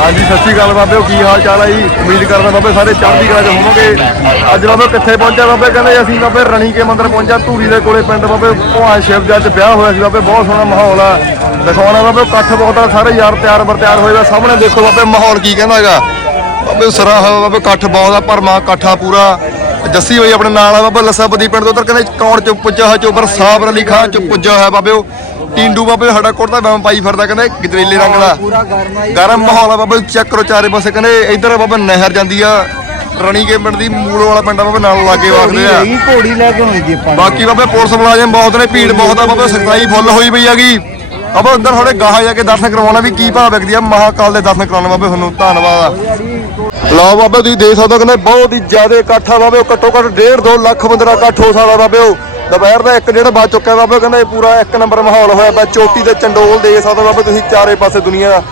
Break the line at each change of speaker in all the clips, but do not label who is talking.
ਹਾਂਜੀ, ਸਤਿ ਸ਼੍ਰੀ ਅਕਾਲ ਬਾਬੇ, ਕੀ ਹਾਲ ਚਾਲ ਹੈ ਜੀ? ਉਮੀਦ ਕਰਦਾ ਬਾਬੇ ਸਾਰੇ ਚੜ੍ਹਦੀ ਕਲਾ 'ਚ ਹੋਵੋਗੇ। ਅੱਜ ਬਾਬੇ ਕਿੱਥੇ ਪਹੁੰਚਿਆ ਬਾਬੇ? ਕਹਿੰਦੇ ਅਸੀਂ ਬਾਬੇ ਰਣੀ ਕੇ ਮੰਦਿਰ ਪਹੁੰਚਿਆ, ਧੂਰੀ ਦੇ ਕੋਲੇ ਪਿੰਡ ਬਾਬੇ ਭਵਾਨ ਸ਼ਿਵ ਜੱਜ ਵਿਆਹ ਹੋਇਆ ਸੀ ਬਾਬੇ, ਬਹੁਤ ਸੋਹਣਾ ਮਾਹੌਲ ਆ। ਦਿਖਾਉਣਾ ਬਾਬੇ, ਇਕੱਠ ਬਹੁਤ ਆ, ਸਾਰੇ ਯਾਰ ਤਿਆਰ ਬਰ ਤਿਆਰ ਹੋਏ ਵਾ ਸਾਹਮਣੇ ਦੇਖੋ ਬਾਬੇ, ਮਾਹੌਲ ਕੀ ਕਹਿੰਦਾ ਹੈਗਾ। ਬਾਬੇ ਸਰਾ ਹੋਇਆ ਬਾਬੇ, ਇਕੱਠ ਬਹੁਤ ਆ, ਭਰਮਾ, ਇਕੱਠਾ ਪੂਰਾ। ਜੱਸੀ ਹੋਈ ਆਪਣੇ ਨਾਲ ਆ ਬਾਬਾ ਲੱਸਾਪਤੀ ਪਿੰਡ ਤੋਂ ਉਧਰ, ਕਹਿੰਦੇ ਕੌਣ ਚ ਪੁੱਜਾ ਹੈ ਚੋਬਰ ਸਾਬਰ ਅਲੀ ਖਾਨ ਚ ਪੁੱਜਾ ਹੈ ਬਾਬੇ ਟਿੰਡੂ ਬਾਬੇ ਸਾਡਾ ਕੁੜਤਾ ਬੈਮ ਪਾਈ ਫਿਰਦਾ ਕਹਿੰਦੇ ਗਜਰੇਲੇ ਰੰਗ ਦਾ।
ਪੂਰਾ ਗਰਮ ਆ ਜੀ।
ਗਰਮ ਮਾਹੌਲ ਆ ਬਾਬਾ ਚੈੱਕ ਕਰੋ ਚਾਰੇ ਪਾਸੇ ਕਹਿੰਦੇ ਇੱਧਰ ਬਾਬਾ ਨਹਿਰ ਜਾਂਦੀ ਆ ਰਣੀ ਕੇ ਪਿੰਡ ਦੀ ਮੂਲ ਵਾਲਾ ਪਿੰਡ ਆ ਬਾਬਾ ਨਾਲ ਲਾਗੇ ਵਗਦੇ ਆ।
ਘੋੜੀ ਲੈ ਕੇ ਆਉਣੀ ਜੀ ਆਪਾਂ। ਨੇ।
ਬਾਕੀ ਬਾਬੇ ਪੁਲਿਸ ਮੁਲਾਜ਼ਮ ਬਹੁਤ ਨੇ ਭੀੜ ਬਹੁਤ ਆ ਬਾਬਾ ਸਖਤਾਈ ਫੁੱਲ ਹੋਈ ਪਈ ਹੈਗੀ। ਬਾਬਾ ਅੰਦਰ ਥੋੜੇ ਗਾਹਾਂ ਜਾ ਕੇ ਦਰਸ਼ਨ ਕਰਵਾਉਣਾ ਵੀ ਕੀ ਭਾਵ ਵਿਕਦੀ ਆ ਮਹਾਕਾਲ ਦੇ ਦਰਸ਼ਨ ਕਰਾਉਣੇ ਬਾਬੇ ਤੁਹਾਨੂੰ ਧੰਨਵਾਦ ਆ। ਲਓ ਬਾਬੇ ਤੁਸੀਂ ਦੇਖ ਸਕਦੇ ਹੋ ਕਹਿੰਦੇ ਬਹੁਤ ਹੀ ਜ਼ਿਆਦਾ ਇਕੱਠ ਆ ਬਾਬੇ ਉਹ ਘੱਟੋ ਘੱਟ 1.5 2 ਲੱਖ ਬੰਦੇ ਇਕੱਠ ਹੋ ਸਕਦਾ ਬਾਬੇ ਉਹ। ਦੁਪਹਿਰ ਦਾ ਇੱਕ ਜਿਹੜਾ ਵੱਜ ਚੁੱਕਾ ਬਾਬੇ, ਕਹਿੰਦੇ ਪੂਰਾ ਇੱਕ ਨੰਬਰ ਮਾਹੌਲ ਹੋਇਆ ਪਿਆ ਚੋਟੀ ਤੇ ਚੰਡੋਲ ਦੇ ਸਕਦੇ ਹੋ ਬਾਬੇ, ਤੁਸੀਂ ਚਾਰੇ ਪਾਸੇ ਦੁਨੀਆ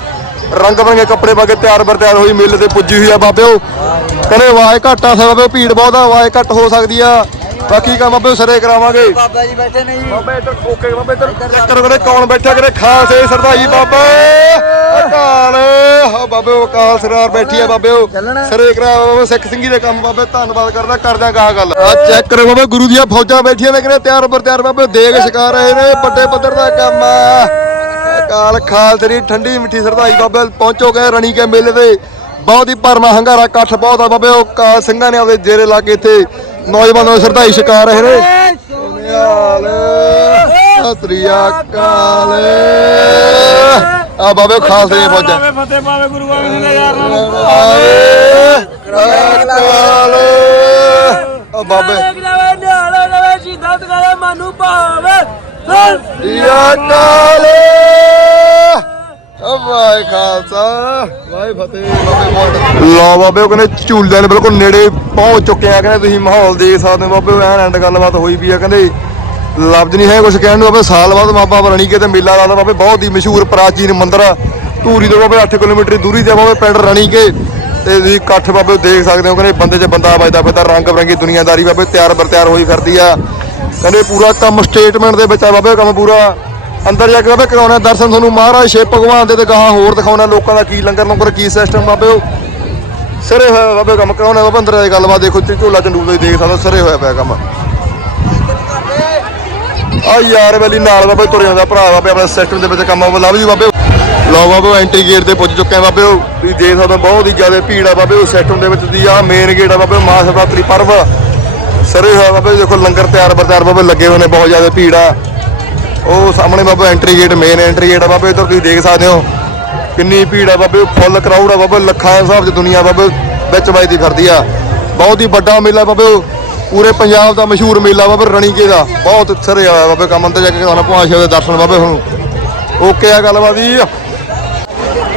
ਰੰਗ ਬਰੰਗੇ ਕੱਪੜੇ ਪਾ ਕੇ ਤਿਆਰ ਬਰ ਤਿਆਰ ਹੋਈ, ਮੇਲੇ ਤੇ ਪੁੱਜੀ ਹੋਈ ਆ ਬਾਬੇ ਉਹ ਕਹਿੰਦੇ ਆਵਾਜ਼ ਘੱਟ ਆ ਸਕਦਾ ਬਾਬੇ ਭੀੜ ਬਹੁਤ ਆ, ਆਵਾਜ਼ ਘੱਟ ਹੋ ਸਕਦੀ ਆ। ਬਾਕੀ ਕੰਮ ਬਾਬੇ ਸਿਰੇ ਕਰਾਵਾਂਗੇ।
ਬਾਬਾ ਜੀ ਬੈਠੇ ਨੇ ਜੀ।
ਬਾਬੇ ਇੱਧਰ ਕੋਕੇ ਬਾਬੇ ਇੱਧਰ ਚੱਕਰ ਕਰੇ ਕੌਣ ਬੈਠਾ ਕਰੇ? ਖਾਸ ਏ ਸਰਦਾਈ ਬਾਬੇ। ਅਕਾਲ। ਹਾਂ ਬਾਬੇ ਉਹ ਅਕਾਲ ਸਰਾਰ ਬੈਠੀ ਆ ਬਾਬੇ ਉਹ
ਚੱਲਣਾ।
ਸਰੇ ਕਰਾ ਬਾਬੇ ਸਿੱਖ ਸਿੰਘੀ ਦੇ ਕੰਮ ਬਾਬੇ ਧੰਨਵਾਦ ਕਰਦਾ ਕਰਦਾ ਗਾਹ ਗੱਲ। ਆ ਚੈੱਕ ਕਰੋ ਬਾਬੇ ਗੁਰੂ ਦੀਆਂ ਫੌਜਾਂ ਬੈਠੀਆਂ ਨੇ ਕਿਨੇ ਤਿਆਰ ਬਰ ਤਿਆਰ ਬਾਬੇ ਦੇਗ ਸ਼ਿਕਾਰ ਰਹੇ ਨੇ ਵੱਡੇ ਪੱਧਰ ਦਾ ਕੰਮ ਆ। ਅਕਾਲ ਖਾਲ ਤੇਰੀ ਠੰਡੀ ਮਿੱਠੀ ਸਰਦਾਈ ਬਾਬੇ ਪਹੁੰਚੋ ਗਏ ਰਣੀ ਕੇ ਮੇਲੇ ਤੇ। ਬਹੁਤ ਹੀ ਭਰਮਾ ਹੰਗਾਰਾ ਇਕੱਠ ਬਹੁਤ ਆ ਬਾਬੇ ਉਹ ਕਾਲ ਸਿੰਘਾਂ ਨੇ ਆਪਦੇ ਜੇਰੇ ਲਾ ਕੇ ਇੱਥੇ ਨੌਜਵਾਨਾਂ ਸਰਦਾਈ ਸ਼ਿਕਾਰ ਰਹੇ ਨੇ। ਨਿਹਾਲ ਸਤਿ ਅਕਾਲ। ਆ ਬਾਬੇ ਖਾਸ ਨੇ ਫੌਜਾਂ।
ਫਤਿਹ ਪਾਵੇ ਗੁਰੂ ਗੋਬਿੰਦ ਦੇ ਯਾਰ ਨਾਲ
ਅਕਾਲ। ਆ ਬਾਬੇ।
ਜਾਵੇ ਨਿਹਾਲ ਜਾਵੇ ਸ਼ਹੀਦਾਂ ਮਾਨੂੰ ਭਾਵੇ। ਸਰ
ਅਕਾਲ ਵਾਹਿ ਖਾਲਸਾ ਵਾਹਿ ਫਤਿਹ, ਬਾਬੇ ਬਹੁਤ ਲੋ ਬਾਬੇ, ਉਹ ਕਹਿੰਦੇ ਝੂਲਦੇ ਨੇ ਬਿਲਕੁਲ ਨੇੜੇ ਪਹੁੰਚ ਚੁੱਕੇ ਆ, ਕਹਿੰਦੇ ਤੁਸੀਂ ਮਾਹੌਲ ਦੇਖ ਸਕਦੇ ਹੋ ਬਾਬੇ ਐਨ ਐਂਡ ਗੱਲਬਾਤ ਹੋਈ ਪਈ ਆ, ਕਹਿੰਦੇ ਲਫ਼ਜ਼ ਨਹੀਂ ਹੈ ਕੁਝ ਕਹਿਣ ਨੂੰ ਬਾਬੇ, ਸਾਲ ਬਾਅਦ ਬਾਬਾ ਬਰਣੀ ਤੇ ਮੇਲਾ ਲੱਗਦਾ ਬਾਬੇ, ਬਹੁਤ ਹੀ ਮਸ਼ਹੂਰ ਪ੍ਰਾਚੀਨ ਮੰਦਿਰ ਆ। ਧੂਰੀ ਤੋਂ ਬਾਬੇ 8 ਕਿਲੋਮੀਟਰ ਦੀ ਦੂਰੀ ਤੇ ਆ ਬਾਬੇ, ਪਿੰਡ ਰਣੀ ਕੇ ਤੇ ਤੁਸੀਂ ਇਕੱਠ ਬਾਬੇ ਦੇਖ ਸਕਦੇ ਹੋ, ਕਹਿੰਦੇ ਬੰਦੇ 'ਚ ਬੰਦਾ ਵੱਜਦਾ ਫਿਰਦਾ, ਰੰਗ ਬਰੰਗੀ ਦੁਨੀਆਦਾਰੀ ਬਾਬੇ ਤਿਆਰ ਬਰ ਤਿਆਰ ਹੋਈ ਫਿਰਦੀ ਆ। ਕਹਿੰਦੇ ਪੂਰਾ ਕੰਮ ਸਟੇਟਮੈਂਟ ਦੇ ਵਿੱਚ ਆ ਬਾਬੇ, ਕੰਮ ਪੂਰਾ। ਅੰਦਰ ਜਾ ਕੇ ਬਾਬੇ ਕਰਾਉਣਾ ਦਰਸ਼ਨ ਤੁਹਾਨੂੰ ਮਹਾਰਾਜ ਸ਼ਿਵ ਭਗਵਾਨ ਦੇ ਤੇ ਗਾਹਾਂ ਹੋਰ ਦਿਖਾਉਣਾ ਲੋਕਾਂ ਦਾ ਕੀ ਲੰਗਰ ਲੰਗਰ ਕੀ ਸਿਸਟਮ ਬਾਬੇ ਉਹ। ਸਿਰੇ ਹੋਇਆ ਬਾਬੇ ਕੰਮ ਕਰਾਉਣਾ ਬਾਬੇ ਅੰਦਰ ਦੀ ਗੱਲਬਾਤ ਦੇਖੋ ਤੇ ਝੋਲਾ ਚੰਡੂਲ ਤੁਸੀਂ ਦੇਖ ਸਕਦੇ ਹੋ, ਸਿਰੇ ਹੋਇਆ ਪਿਆ ਕੰਮ। ਆ ਯਾਰ ਵੈਲੀ ਨਾਲ ਬਾਬੇ ਤੁਰ ਜਾਂਦਾ ਭਰਾ ਬਾਬੇ ਆਪਣੇ ਸਿਸਟਮ ਦੇ ਵਿੱਚ ਕੰਮ ਆ ਲਵ ਜੀ ਬਾਬੇ ਲਓ ਬਾਬੇ ਐਂਟਰੀ ਗੇਟ ਤੇ ਪੁੱਜ ਚੁੱਕੇ ਆ ਬਾਬੇ ਤੁਸੀਂ ਦੇਖ ਸਕਦੇ ਹੋ ਬਹੁਤ ਹੀ ਜ਼ਿਆਦਾ ਭੀੜ ਆ ਬਾਬੇ ਉਹ ਸਿਸਟਮ ਦੇ ਵਿੱਚ ਦੀ ਆ ਮੇਨ ਗੇਟ ਆ ਬਾਬੇ ਮਹਾ ਸ਼ਿਵਰਾਤਰੀ ਪਰਵ। ਸਰੇ ਹੋਇਆ ਬਾਬੇ ਦੇਖੋ ਲੰਗਰ ਤਿਆਰ ਬਰ ਬਾਬੇ ਲੱਗੇ ਹੋਏ ਨੇ ਬਹੁਤ ਜ਼ਿਆਦਾ ਭੀੜ ਆ। ਉਹ ਸਾਹਮਣੇ ਬਾਬਾ entry gate main entry gate ਆ ਬਾਬੇ, ਇੱਧਰ ਤੁਸੀਂ ਦੇਖ ਸਕਦੇ ਹੋ। ਕਿੰਨੀ ਭੀੜ ਆ ਬਾਬੇ ਫੁੱਲ ਕਰਾਊਡ ਆ ਬਾਬੇ, ਲੱਖਾਂ ਦੇ ਹਿਸਾਬ 'ਚ ਦੁਨੀਆ ਬਾਬੇ, ਵਿੱਚ ਵੱਜਦੀ ਫਿਰਦੀ ਆ। ਬਹੁਤ ਹੀ ਵੱਡਾ ਮੇਲਾ ਬਾਬੇ, ਉਹ ਪੂਰੇ ਪੰਜਾਬ ਦਾ ਮਸ਼ਹੂਰ ਮੇਲਾ ਬਾਬੇ, ਰਣੀਕੇ ਦਾ। ਬਹੁਤ ਸਰੇ ਆਇਆ ਬਾਬੇ, ਕੰਮ ਅੰਦਰ ਜਾ ਕੇ ਤੁਹਾਨੂੰ ਭਾਸ਼ਾ ਦੇ ਦਰਸ਼ਨ ਬਾਬੇ ਹੁਣ। ਓਕੇ ਆ ਗੱਲਬਾਤ ਜੀ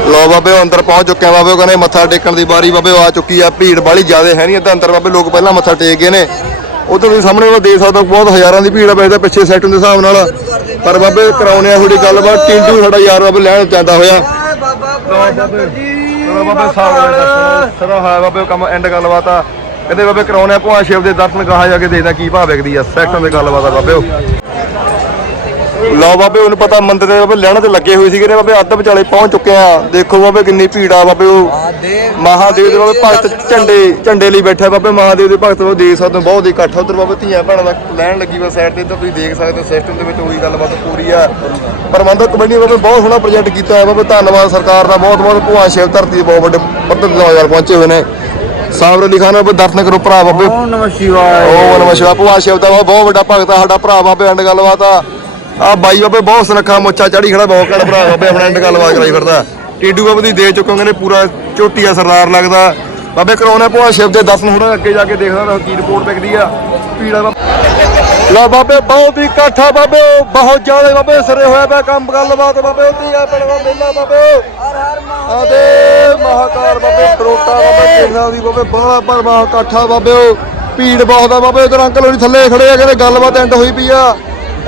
ਲੋ ਬਾਬੇ, ਉਹ ਅੰਦਰ ਪਹੁੰਚ ਚੁੱਕੇ ਆ ਬਾਬੇ, ਉਹ ਕਹਿੰਦੇ ਮੱਥਾ ਟੇਕਣ ਦੀ ਵਾਰੀ ਬਾਬੇ, ਉਹ ਆ ਚੁੱਕੀ ਆ। ਭੀੜ ਬਾਲੀ ਜ਼ਿਆਦਾ ਹੈ ਨਹੀਂ ਅੱਧਾ ਅੰਦਰ ਬਾਬੇ, ਲੋਕ ਪਹਿਲਾਂ ਮੱਥਾ ਟੇਕ ਗਏ ਨੇ। ਉਧਰ ਤੁਸੀਂ ਸਾਹਮਣੇ ਉਹ ਦੇਖ ਸਕਦੇ ਹੋ ਬਹੁਤ ਹਜ਼ਾਰਾਂ ਦੀ ਭੀੜ ਆ ਬੈਠਦਾ ਪਿੱਛੇ ਸੈਕਟਰ ਦੇ ਹਿਸਾਬ ਨਾਲ। ਪਰ ਬਾਬੇ ਕਰਾਉਣੇ ਆ ਤੁਹਾਡੀ ਗੱਲਬਾਤ ਟਿੰਟੂ ਸਾਡਾ ਯਾਰ ਬਾਬੇ ਲੈਣ ਜਾਂਦਾ ਹੋਇਆ।
ਬਾਬਾ
ਸਾਹਿਬ ਦੇ ਸਰਾ ਕੰਮ ਐਂਡ ਗੱਲਬਾਤ ਆ। ਕਹਿੰਦੇ ਬਾਬੇ ਕਰਾਉਣੇ ਆ ਭਗਵਾਨ ਸ਼ਿਵ ਦੇ ਦਰਸ਼ਨ ਗਾਹਾਂ ਜਾ ਕੇ ਦੇਖਦਾ ਕੀ ਭਾਵ ਵਿਕਦੀ ਆ ਸੈਕਟਰ ਦੇ ਗੱਲਬਾਤ ਆ ਬਾਬੇ ਉਹ। ਲਓ ਬਾਬੇ ਉਹਨੂੰ ਪਤਾ ਮੰਦਰ ਦੇ ਬਾਬੇ ਲੈਣ ਤੇ ਲੱਗੇ ਹੋਏ ਸੀਗੇ ਨੇ ਬਾਬੇ ਅੱਧ ਵਿਚਾਲੇ ਪਹੁੰਚ ਚੁੱਕੇ ਆ। ਦੇਖੋ ਬਾਬੇ ਕਿੰਨੀ ਭੀੜ ਆ ਬਾਬੇ ਉਹ
ਮਹਾਦੇਵ
ਦੇ ਬਾਬੇ ਭਗਤ ਝੰਡੇ ਝੰਡੇ ਲਈ ਬੈਠਾ ਬਾਬੇ ਮਹਾਦੇਵ ਦੇ ਭਗਤ ਨੂੰ ਦੇਖ ਸਕਦੇ ਹੋ ਬਹੁਤ ਹੀ ਇਕੱਠ ਉਧਰ ਬਾਬੇ ਧੀਆਂ ਭੈਣਾਂ ਦਾ ਲੈਣ ਲੱਗੀ ਵਾ ਸਾਈਡ ਤੇ ਤੁਸੀਂ ਦੇਖ ਸਕਦੇ ਹੋ ਸਿਸਟਮ ਦੇ ਵਿੱਚ ਉਹੀ ਗੱਲਬਾਤ ਪੂਰੀ ਆ। ਪ੍ਰਬੰਧਕ ਕਮੇਟੀ ਨੇ ਬਾਬੇ ਬਹੁਤ ਸੋਹਣਾ ਪ੍ਰੋਜੈਕਟ ਕੀਤਾ ਹੈ ਬਾਬੇ ਧੰਨਵਾਦ ਸਰਕਾਰ ਦਾ ਬਹੁਤ ਬਹੁਤ ਭਗਵਾਨ ਸ਼ਿਵ ਧਰਤੀ ਦੇ ਬਹੁਤ ਵੱਡੇ ਪੱਧਰ ਤੇ ਨੌਜਵਾਨ ਪਹੁੰਚੇ ਹੋਏ ਨੇ। ਸਾਬਰ ਅਲੀ ਖਾਨ ਬਾਬੇ ਦਰਸ਼ਨ ਕਰੋ ਭਰਾ ਬਾਬੇ।
ਓਮ ਨਮः
ਉਹ ਨਮਸਕਾਰ ਭਗਵਾਨ ਸ਼ਿਵ ਦਾ ਬਹੁਤ ਬਹੁਤ ਵੱਡਾ ਭਗਤ ਆ ਸਾਡਾ ਭਰਾ ਬਾਬੇ ਅੰਡ ਗੱਲਬਾਤ ਆ। ਆ ਬਾਈ ਬਾਬੇ ਬਹੁਤ ਸੁਨੱਖਾ ਮੁੱਛਾ ਚੜੀ ਖੜਾ ਬਹੁਤ ਘੜ ਭਰਾ ਬਾਬੇ, ਆਪਣਾ ਅੰਡ ਗੱਲਬਾਤ ਕਰਾਈ ਫਿਰਦਾ। ਟੀਡੂ ਬਾਬੇ ਦੀ ਦੇ ਚੁੱਕੋਗੇ ਨੇ, ਪੂਰਾ ਝੋਟੀਆ ਸਰਦਾਰ ਲੱਗਦਾ। ਬਾਬੇ ਕਰਾਉਣਾ ਭਗਵਾਨ ਸ਼ਿਵ ਦੇ ਦਰਸ਼ਨ ਹੁਣ ਅੱਗੇ ਜਾ ਕੇ ਦੇਖਦਾ ਕੀ ਰਿਪੋਰਟ ਵਿਕਦੀ ਆ। ਪੀੜਾ ਬਾਬਾ ਬਾਬੇ, ਬਹੁਤ ਹੀ ਇਕੱਠਾ ਬਾਬੇ, ਬਹੁਤ ਜ਼ਿਆਦਾ ਬਾਬੇ, ਸਿਰੇ ਹੋਇਆ ਪਿਆ ਕੰਮ, ਗੱਲਬਾਤ ਬਾਬੇ ਉੱਤੇ ਆ ਪੜਵਾ ਮੇਲਾ ਬਾਬੇ। ਆਦੇ ਮਹਾਕਾਰ ਬਾਬੇ, ਕਰੋਟਾ ਬਾਬੇ ਕੇਨਾ ਦੀ ਬਾਬੇ ਬੜਾ ਪਰਮਾ ਇਕੱਠਾ ਬਾਬੇ ਭੀੜ ਬਹੁਤ ਆ ਬਾਬੇ, ਉਧਰ ਅੰਕਲ ਹੋਣੀ ਥੱਲੇ ਖੜੇ ਆ, ਕਹਿੰਦੇ ਗੱਲਬਾਤ ਐਂਡ ਹੋਈ ਪਈ ਆ।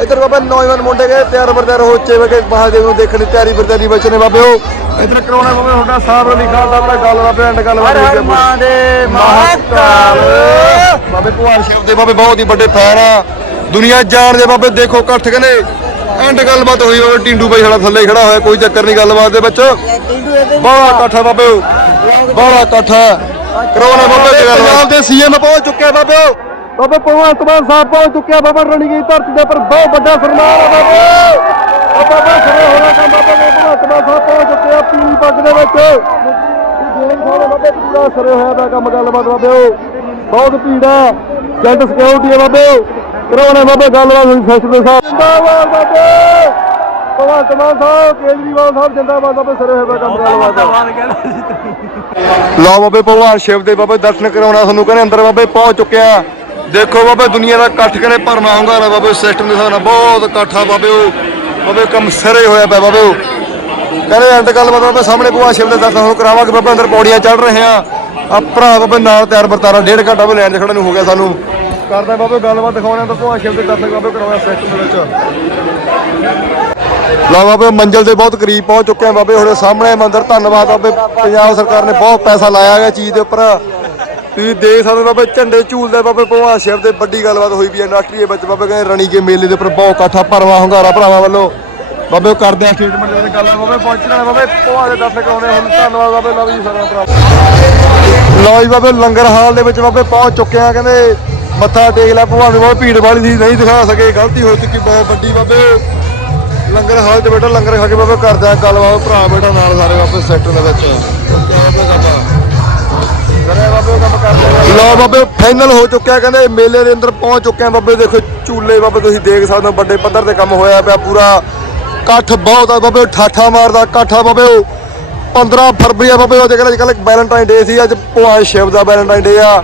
ਇੱਧਰ ਬਾਬੇ ਨੌਜਵਾਨ ਮੁੰਡੇ ਗਏ ਤਿਆਰ ਬਰਦਾਰ ਹੋ ਚੇ ਵੇ ਮਹਾਦੇਵ ਨੂੰ ਦੇਖਣ ਦੀ ਤਿਆਰੀ ਬਰਦਾਰੀ ਬੱਚੇ ਨੇ ਬਾਬੇ ਉਹ। ਇੱਧਰ ਕਰਾਉਣਾ ਬਾਬੇ ਤੁਹਾਡਾ ਸਾਹਿਬ ਅਲੀ ਖਾਨ ਦਾ ਆਪਣਾ ਗੱਲ ਬਾਬੇ ਐਂਡ
ਹਰ। ਮਹਾਦੇਵ
ਮਹਾਕਾਲ। ਬਾਬੇ ਭਗਵਾਨ ਸ਼ਿਵ ਦੇ ਬਾਬੇ ਬਹੁਤ ਹੀ ਵੱਡੇ ਫੈਨ ਆ। ਦੁਨੀਆ ਜਾਣਦੇ ਬਾਬੇ ਦੇਖੋ ਇਕੱਠ ਕਹਿੰਦੇ ਐਂਡ ਗੱਲਬਾਤ ਹੋਈ ਬਾਬੇ ਟਿੰਡੂ ਬਾਈ ਸਾਡਾ ਥੱਲੇ ਖੜਾ ਹੋਇਆ ਕੋਈ ਚੱਕਰ ਨਹੀਂ ਗੱਲਬਾਤ ਦੇ ਵਿੱਚ। ਬਾਹਲਾ ਇਕੱਠਾ ਬਾਬੇ ਬਾਹਲਾ ਇਕੱਠਾ ਕਰੋਨਾ ਬਾਬੇ ਦੀ ਗੱਲ ਪੰਜਾਬ ਦੇ ਸੀਐਮ ਪਹੁੰਚ ਚੁੱਕੇ ਬਾਬੇ ਬਾਬੇ ਭਗਵੰਤ ਮਾਨ ਸਾਹਿਬ ਪਹੁੰਚ ਚੁੱਕੇ ਆ ਬਾਬਾ ਰਣੀਗੀ ਧਰਤੀ ਦੇ ਪਰ ਬਹੁਤ ਵੱਡਾ ਸਨਮਾਨ ਆ ਬਾਬੇ। ਉਹ ਬਾਬਾ ਖੜੇ ਹੋਣਾ ਕੰਮ ਬਾਬੇ ਨੇ ਭਗਵੰਤ ਮਾਨ ਸਾਹਿਬ ਪਹੁੰਚ ਚੁੱਕੇ ਆ ਪੀਲੀ ਪੱਗ ਦੇ ਵਿੱਚ। ਸਾਰੇ ਬਾਬੇ ਪੂਰਾ ਸਰੇ ਹੋਇਆ ਦਾ ਕੰਮ ਗੱਲਬਾਤ ਬਾਬੇ ਬਹੁਤ ਭੀੜ ਆ। ਜੈਂਟ ਸਿਕਿਉਰਿਟੀ ਆ ਬਾਬੇ। ਕਰੋਨਾ ਬਾਬੇ ਗੱਲਬਾਤ ਹੋਈ ਫੈਸਲੇ ਸਾਹਿਬ। ਜਿੰਦਾਬਾਦ ਬਾਬੇ। ਭਗਵੰਤ ਮਾਨ ਸਾਹਿਬ ਕੇਜਰੀਵਾਲ ਸਾਹਿਬ ਜਿੰਦਾਬਾਦ ਬਾਬੇ ਸਰੇ ਹੋਇਆ ਦਾ ਕੰਮ ਗੱਲਬਾਤ। ਲਓ ਬਾਬੇ ਭਗਵਾਨ ਸ਼ਿਵ ਦੇ ਬਾਬੇ ਦਰਸ਼ਨ ਕਰਾਉਣਾ ਤੁਹਾਨੂੰ ਕਹਿੰਦੇ ਅੰਦਰ ਬਾਬੇ ਪਹੁੰਚ ਚੁੱਕਿਆ। ਦੇਖੋ ਬਾਬੇ, ਦੁਨੀਆ ਦਾ ਇਕੱਠ ਕਹਿੰਦੇ ਭਰਮਾ ਹੁੰਗਾਰਾ ਬਾਬੇ ਸਿਸਟਮ ਦੇ ਹਿਸਾਬ ਨਾਲ ਬਹੁਤ ਇਕੱਠਾ ਬਾਬੇ ਉਹ। ਬਾਬੇ, ਕੰਮ ਸਰੇ ਹੋਇਆ ਪਿਆ ਬਾਬੇ ਉਹ। ਕਹਿੰਦੇ ਅੰਤ ਗੱਲ ਬਾਬੇ ਸਾਹਮਣੇ ਭਗਵਾਨ ਸ਼ਿਵ ਦੇ ਦਰਸ਼ਨ ਹੋ ਕਰਾਵਾਂਗੇ ਬਾਬੇ, ਅੰਦਰ ਪੌੜੀਆਂ ਚੜ ਰਹੇ ਆ ਆ ਭਰਾ ਬਾਬੇ ਨਾਲ ਤਿਆਰ ਬਰਤਾਰਾ ਡੇਢ ਘੰਟਾ ਬਾਬੇ ਲੈਣ 'ਚ ਖੜਾ ਨੂੰ ਹੋ ਗਿਆ ਸਾਨੂੰ। ਕਰਦਾ ਬਾਬੇ, ਗੱਲਬਾਤ ਦਿਖਾਉਣੇ ਤਾਂ ਭਗਵਾਨ ਸ਼ਿਵ ਦੇ ਦਰਸ਼ਨ ਬਾਬੇ ਕਰਾਉਣਾ ਸਿਸਟਮ ਦੇ ਵਿੱਚ। ਲਓ ਬਾਬੇ, ਮੰਜ਼ਲ ਦੇ ਬਹੁਤ ਕਰੀਬ ਪਹੁੰਚ ਚੁੱਕੇ ਆ ਬਾਬੇ, ਹੁਣ ਸਾਹਮਣੇ ਮੰਦਰ ਧੰਨਵਾਦ ਬਾਬੇ। ਪੰਜਾਬ ਸਰਕਾਰ ਨੇ ਬਹੁਤ ਪੈਸਾ ਲਾਇਆ ਗਿਆ ਚੀਜ਼ ਦੇ ਉੱਪਰ। ਤੁਸੀਂ ਦੇਖ ਸਕਦੇ ਹੋ ਬਾਬੇ ਝੰਡੇ ਝੂਲਦੇ ਬਾਬੇ ਭਗਵਾਨ ਸ਼ਿਵ ਦੇ ਵੱਡੀ ਗੱਲਬਾਤ ਹੋਈ ਵੀ ਹੈ ਇੰਡਸਟਰੀ ਵਿੱਚ ਬਾਬੇ ਕਹਿੰਦੇ ਰਣੀ ਕੇ ਮੇਲੇ ਦੇ ਉੱਪਰ ਬਹੁਤ ਇਕੱਠਾ ਭਰਵਾ ਹੰਗਾਰਾ ਭਰਾਵਾਂ ਵੱਲੋਂ। ਬਾਬੇ ਉਹ ਕਰਦੇ ਆ ਸਟੇਟਮੈਂਟ ਦੇ ਗੱਲ, ਬਾਬੇ ਪਹੁੰਚਣਾ ਬਾਬੇ ਭਗਵਾਨ ਦੇ ਦਰਸ਼ਨ ਕਰਾਉਣੇ ਹੁਣ ਧੰਨਵਾਦ ਬਾਬੇ, ਲਓ ਜੀ ਸਾਰਾ ਭਰਾ। ਲਓ ਜੀ ਬਾਬੇ, ਲੰਗਰ ਹਾਲ ਦੇ ਵਿੱਚ ਬਾਬੇ ਪਹੁੰਚ ਚੁੱਕੇ ਆ, ਕਹਿੰਦੇ ਮੱਥਾ ਟੇਕ ਲੈ, ਭਗਵਾਨ ਨੂੰ ਬਹੁਤ ਭੀੜ ਵਾਲੀ ਸੀ, ਨਹੀਂ ਦਿਖਾ ਸਕੇ, ਗਲਤੀ ਹੋ ਚੁੱਕੀ ਵੱਡੀ ਬਾਬੇ। ਲੰਗਰ ਹਾਲ 'ਚ ਬੇਟਾ ਲੰਗਰ ਖਾ ਕੇ ਬਾਬੇ ਕਰਦੇ ਆ ਗੱਲਬਾਤ ਭਰਾ ਬੇਟਾ ਨਾਲ ਸਾਰੇ ਬਾਬੇ ਸੈਕਟਰ ਦੇ ਵਿੱਚ। ਕਰੇ ਬਾਬੇ ਫਾਈਨਲ ਹੋ ਚੁੱਕਿਆ, ਕਹਿੰਦੇ ਮੇਲੇ ਦੇ ਅੰਦਰ ਪਹੁੰਚ ਚੁੱਕੇ ਆ ਬਾਬੇ। ਦੇਖੋ ਝੂਲੇ ਬਾਬੇ, ਤੁਸੀਂ ਦੇਖ ਸਕਦੇ ਹੋ, ਵੱਡੇ ਪੱਧਰ ਤੇ ਕੰਮ ਹੋਇਆ ਪਿਆ ਪੂਰਾ। ਇਕੱਠ ਬਹੁਤ ਆ ਬਾਬੇ, ਠਾਠਾ ਮਾਰਦਾ, ਇਕੱਠ ਬਾਬੇ ਉਹ। 15 ਫਰਵਰੀ ਆ ਬਾਬੇ ਉਹ ਅੱਜ ਕੱਲ੍ਹ ਕੱਲ ਵੈਲੈਂਟਾਈਨ ਡੇ ਸੀ, ਅੱਜ ਭਗਵਾਨ ਸ਼ਿਵ ਦਾ ਵੈਲੈਂਟਾਈਨ ਡੇ ਆ।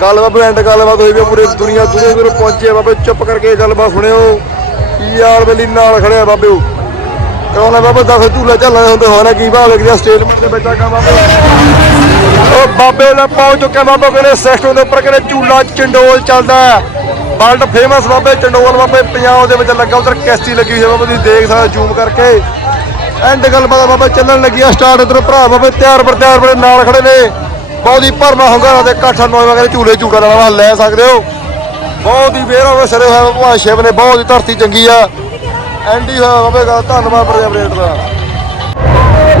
ਗੱਲ ਬਾਬੇ ਐਂਡ ਗੱਲਬਾਤ ਹੋਈ ਵੀ ਪੂਰੀ ਦੁਨੀਆ ਦੂਰੇ ਦੂਰੇ ਪਹੁੰਚੇ ਬਾਬੇ, ਚੁੱਪ ਕਰਕੇ ਗੱਲਬਾਤ ਸੁਣਿਓ। ਕੀ ਯਾਰ ਬਲੀ ਨਾਲ ਖੜਿਆ ਬਾਬੇ ਉਹ ਕਹੋਨਾ ਬਾਬੇ? ਦਸ ਝੂਲੇ ਚੱਲਦੇ ਹੋਣਾ ਕੀ ਭਾਅ ਲੱਗਦਾ ਸਟੇਟਮੈਂਟ ਦੇ ਵਿੱਚ ਆ ਕੰਮ ਉਹ ਬਾਬੇ ਦਾ ਪਹੁੰਚ ਚੁੱਕਿਆ ਬਾਬਾ, ਕਹਿੰਦੇ ਸਿਸਟਮ ਦੇ ਉੱਪਰ ਕਹਿੰਦੇ ਝੂਲਾ ਚੰਡੋਲ ਚੱਲਦਾ ਵਰਲਡ ਫੇਮਸ ਬਾਬੇ ਚੰਡੋਲ ਬਾਬੇ, ਪੰਜਾਬ ਦੇ ਵਿੱਚ ਲੱਗਾ ਉਧਰ ਕੈਸਟੀ ਲੱਗੀ ਹੋਈ ਹੈ ਬਾਬਾ, ਤੁਸੀਂ ਦੇਖ ਸਕਦੇ ਜ਼ੂਮ ਕਰਕੇ। ਐਂਡ ਗੱਲ ਬਾਬਾ ਬਾਬਾ, ਚੱਲਣ ਲੱਗੀ ਆ ਸਟਾਰਟ ਉਧਰ ਭਰਾ ਬਾਬੇ, ਤਿਆਰ ਬਰ ਤਿਆਰ ਬੜੇ ਨਾਲ ਖੜੇ ਨੇ। ਬਹੁਤ ਹੀ ਭਰਮਾ ਹੁੰਗਾਰਾ ਦੇ ਇਕੱਠਾ ਨੋਏ ਵਗੈਰੇ ਝੂਲੇ ਝੂਟਾ ਦਾ ਲੈ ਸਕਦੇ ਹੋ। ਬਹੁਤ ਹੀ ਵੇਰ ਹੋਵੇ ਸਰੇ ਹੋਇਆ ਭਗਵਾਨ ਸ਼ਿਵ ਨੇ, ਬਹੁਤ ਹੀ ਧਰਤੀ ਚੰਗੀ ਆ। ਐਂਡੀ ਹੋਇਆ ਬਾਬੇ ਧੰਨਵਾਦ ਪ੍ਰੇਮ ਦਾ।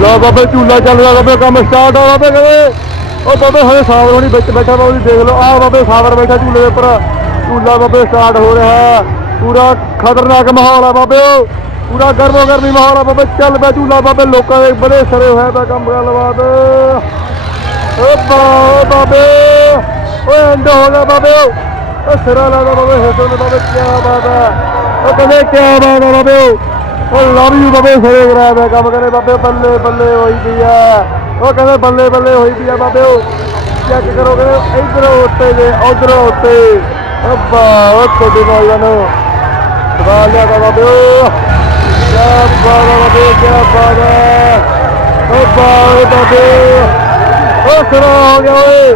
ਲੋ ਬਾਬੇ, ਝੂਲਾ ਚੱਲ ਬਾਬੇ, ਕੰਮ ਸਟਾਰਟ ਆ ਬਾਬੇ, ਕਹਿੰਦੇ, ਉਹ ਬਾਬੇ ਹਲੇ ਸਾਵਰ ਹੋਣੀ ਵਿੱਚ ਬੈਠਾ ਬਾਬੇ ਦੇਖ ਲਓ, ਆਹ ਬਾਬੇ ਸਾਵਰ ਬੈਠਾ ਝੂਲੇ ਦੇ ਉੱਪਰ। ਝੂਲਾ ਬਾਬੇ ਸਟਾਰਟ ਹੋ ਰਿਹਾ ਪੂਰਾ ਖਤਰਨਾਕ ਮਾਹੌਲ ਆ ਬਾਬੇ ਪੂਰਾ ਗਰਮੋ ਗਰਮੀ ਮਾਹੌਲ ਆ ਬਾਬੇ, ਚੱਲ ਪਿਆ ਝੂਲਾ ਬਾਬੇ, ਲੋਕਾਂ ਦੇ ਬੜੇ ਸਰੇ ਹੋਇਆ ਤਾਂ ਕੰਮ, ਗੱਲਬਾਤ। ਓ ਬਾਬੇ ਓਏ ਐਂਡ ਹੋ ਗਿਆ ਬਾਬੇ ਓ ਸਿਰਾ ਲਾਦਾ ਬਾਬੇ ਹਿੱਸੋਂ ਬਾਬੇ ਕੀ ਬਾਤ ਆ। ਉਹ ਕਹਿੰਦੇ ਕੀ ਬਾਤ ਆ ਬਾਬੇ ਉਹ? ਲਵ ਯੂ ਬਾਬੇ ਸਿਰੇ ਕਰਾਇਆ ਪਿਆ ਕੰਮ ਕਰੇ ਬਾਬੇ ਬੱਲੇ ਬੱਲੇ ਹੋਈ ਪਈ ਆ। ਉਹ ਕਹਿੰਦੇ ਬੱਲੇ ਬੱਲੇ ਹੋਈ ਪਈ ਆ ਬਾਬੇ ਚੈੱਕ ਕਰੋ ਕਹਿੰਦੇ, ਇਧਰ ਉੱਤੇ ਜੇ, ਉਧਰ ਉੱਤੇ। ਓ ਬਾ ਉਹ ਤੁਹਾਡੇ ਨਾਲ ਨੂੰ ਦਬਾ ਲਿਆ ਤਾ ਬਾਬੇ ਓ ਕੀ ਬਾਤ ਆ ਬਾਬੇ ਕੀ ਬਾਤ ਆ। ਓ ਬਾ ਬਾਬੇ। ਓ ਸਿਰਾ ਹੋ ਗਿਆ ਓਏ।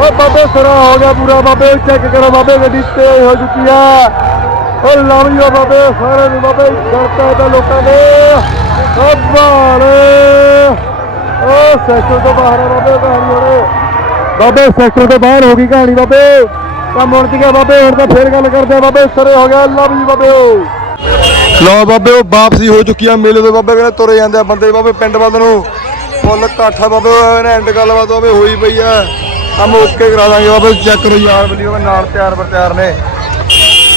ਓ ਬਾਬੇ, ਸਰਾ ਹੋ ਗਿਆ ਪੂਰਾ ਬਾਬੇ। ਚੈੱਕ ਕਰੋ ਬਾਬੇ, ਗੱਡੀ ਤੇਜ਼ ਹੋ ਚੁੱਕੀ ਆ। ਓ ਲਵ ਯੂ ਬਾਬੇ ਸਾਰੇ ਨੂੰ ਬਾਬੇ ਡਰਤਾ ਤਾਂ ਲੋਕਾਂ ਦੇ ਓ ਬਾਲੇ ਓ ਸੈਕਟਰ ਤੋਂ ਬਾਹਰ ਆ ਬਾਬੇ ਕਹਾਣੀ ਹੁਣ ਬਾਬੇ ਸੈਕਟਰ ਤੋਂ ਬਾਹਰ ਹੋ ਗਈ ਕਹਾਣੀ ਬਾਬੇ। ਕੰਮ ਹੁਣ ਗਿਆ ਬਾਬੇ, ਹੁਣ ਤਾਂ ਫੇਰ ਗੱਲ ਕਰਦੇ ਆ ਬਾਬੇ, ਸਰੇ ਹੋ ਗਿਆ ਲਵ ਯੂ ਬਾਬੇ ਲੋ ਬਾਬੇ, ਉਹ ਵਾਪਸੀ ਹੋ ਚੁੱਕੀ ਆ, ਮੇਲੇ ਤੋਂ ਬਾਬੇ ਕਹਿੰਦੇ ਤੁਰੇ ਜਾਂਦੇ ਆ ਬੰਦੇ ਬਾਬੇ, ਪਿੰਡ ਵੱਲ ਨੂੰ। ਫੁੱਲ ਕਾਠਾ ਬਾਬੇ ਇਹਨੇ ਐਂਡ ਗੱਲਬਾਤ ਬਾਬੇ ਹੋਈ ਪਈ ਆ। ਕੰਮ ਓਕੇ ਕਰਾ ਦਾਂਗੇ ਬਾਬੇ ਚੈੱਕ ਕਰੋ ਯਾਰ, ਬਲੀ ਬਾਬੇ ਨਾਲ ਤਿਆਰ ਬਰ ਤਿਆਰ ਨੇ।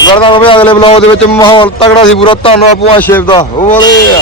ਵਰਦਾ ਹੋਵੇ ਅਗਲੇ ਬਲੌਗ ਦੇ ਵਿੱਚ ਮਾਹੌਲ ਤਗੜਾ ਸੀ ਪੂਰਾ, ਧੰਨਵਾਦ ਭੂਆ ਸ਼ੇਫ ਦਾ। ਉਹ ਵਾਲੇ